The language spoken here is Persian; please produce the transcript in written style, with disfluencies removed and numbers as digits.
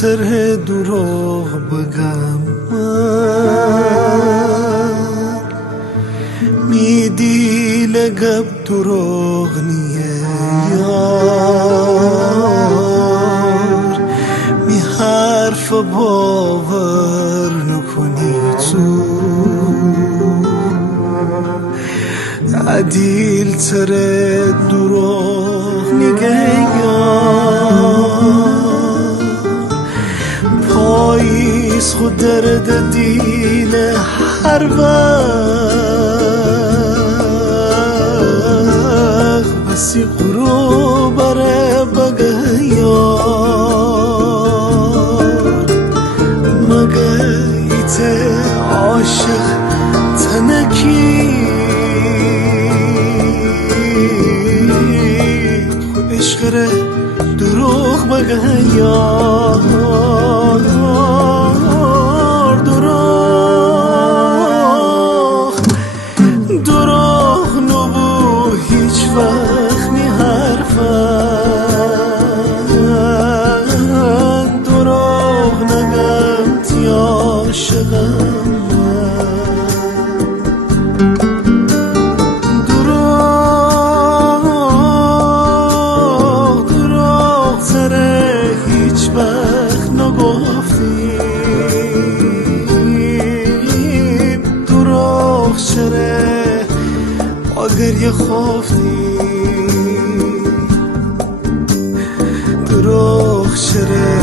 تره دروغ بگم میدی لگب دروغ نیه یار می حرف باور نکنی تو عدیل تره دروغ نگه یار پاییز خود درد دیل هر وقت بسی قرو بره بگه یار مگه ایت عاشق تنکی خود عشقره دروغ بگه یار دروغ نبو هیچ وقت نی حرفن دروغ نگم تی عاشقم دروغ سره هیچ وقت نگفتیم دروغ چره اگر یه خفتی دروغ چره